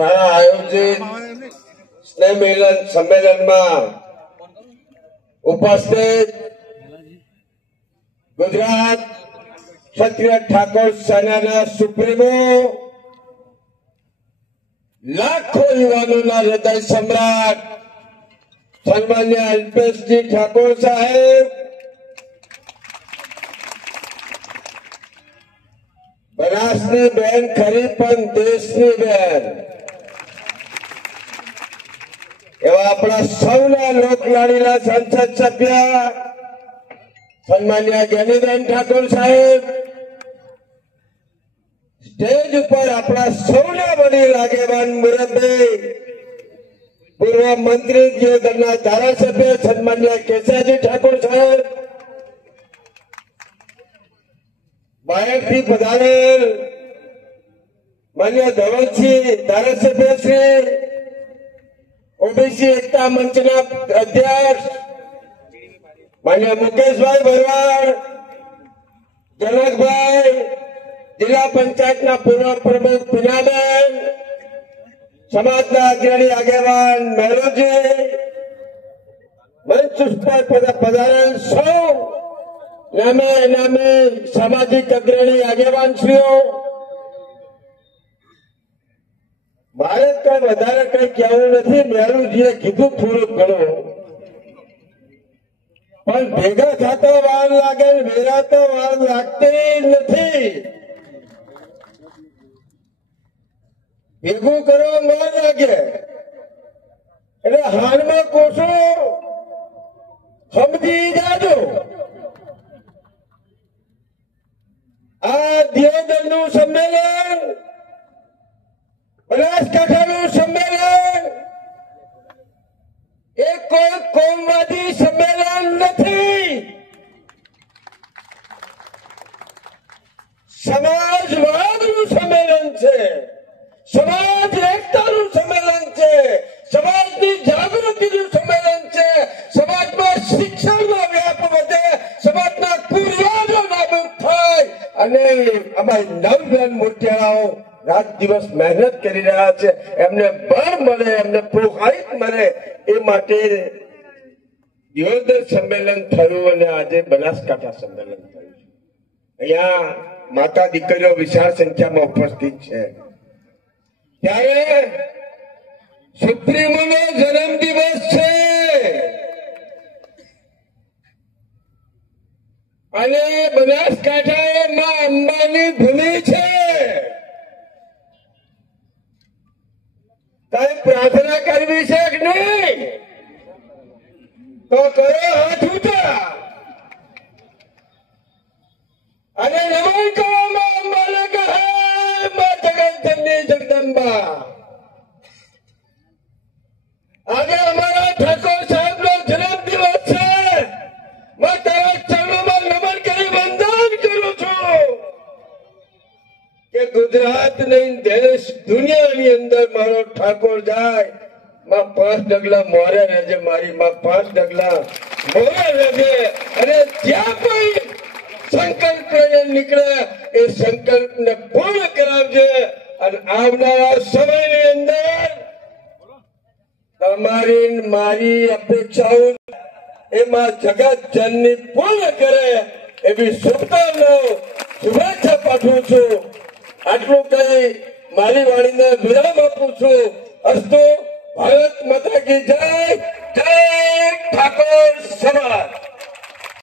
આયોજિત સ્નેહ મિલન સંમેલનમાં ઉપસ્થિત ગુજરાત ક્ષત્રિય ઠાકોર સેનાના સુપ્રીમો, લાખો યુવાનોના હૃદય સમ્રાટ સન્માન્ય અલ્પેશજી ઠાકોર સાહેબ, બનાસની બેન ખરી પણ દેશની બેન એવા આપણા સૌના લોકલાડીના સંસદ સભ્ય સન્માન્ય જ્ઞાનીબેન ઠાકોર સાહેબ, સ્ટેજ ઉપર આપણા સૌના વડીલ આગેવાન મુરબ્બી પૂર્વ મંત્રી દિયોદરના ધારાસભ્ય સન્માન્ય કેસાજી ઠાકોર સાહેબ, બાયડથી પધારેલ માન્ય ધવલસિંહ ધારાસભ્ય શ્રી, ઓબીસી એકતા મંચના અધ્યક્ષ માન્ય મુકેશભાઈ ભરવાડ, જનકભાઈ, જિલ્લા પંચાયતના પૂર્વ પ્રમુખ પૂનાબેન, સમાજના અગ્રણી આગેવાન મેળુજી, મંચ ઉપર પધારેલ સૌ નામે સામાજિક અગ્રણી આગેવાનશ્રીઓ, મારે કઈ વધારે કઈ કહેવું નથી. મેળુજીએ કીધું થોડુંક ઘણું, પણ ભેગા થતા વાર લાગે, વેરા તો વાર લાગતી નથી. ભેગું કરવા ન લાગે એટલે હાલમાં કોશો સમજી જાજો. આ દિયોદરનું સંમેલન, બનાસકાંઠાનું સંમેલન એ કોઈ કોમવાદી સંમેલન નથી. સમાજવાદનું સંમેલન છે, સમાજ એકતાનું સંમેલન છે, સમાજની જાગૃતિનું સંમેલન છે. સમાજમાં શિક્ષણનો વ્યાપ વધે, સમાજના કુરિવાજો નાબૂદ થાય અને અમારી નવબેન મોટિયાળાઓ રાત દિવસ મહેનત કરી રહ્યા છે, એમને બળ મળે, એમને પ્રોત્સાહિત મળે એ માટે દિયોદર સંમેલન થયું અને આજે બનાસકાંઠા સંમેલન થયું. અહીંયા માતા દીકરીઓ વિશાળ સંખ્યામાં ઉપસ્થિત છે. ત્યારે સુપ્રીમોનો જન્મદિવસ છે અને બનાસકાંઠા એ માં અંબાની ભૂમિ છે. કઈ પ્રાર્થના કરવી છે કે નહીં? તો કરો હાથ ઊંચા અને નમન કરો માં અંબાને કહે માં જગતજનની જગદંબા. આજે અમારા ઠાકોર સાહેબ નો જન્મદિવસ છે. હું તારા ચરણોમાં નમન કરી વંદન કરું છું કે ગુજરાત નહીં દેશ દુનિયાની અંદર મારો ઠાકોર જાય. માં 5 ડગલા મોરે રહેજે, મારી માં 5 ડગલા મોરે રહેજે. અને જ્યાં કોઈ સંકલ્પ નીકળે એ સંકલ્પ ને પૂર્ણ કરાવજે. અને આવનારા સમયની અંદર તમારી મારી અપેક્ષાઓ એમાં જગત જનની પૂર્ણ કરે એવી શુભકામનાઓ, શુભેચ્છા પાઠવું છું. આટલું કહી મારી વાણીને વિરામ આપું છું. અસ્તુ. ભારત માતા કી જય. જય ઠાકોર સમાજ.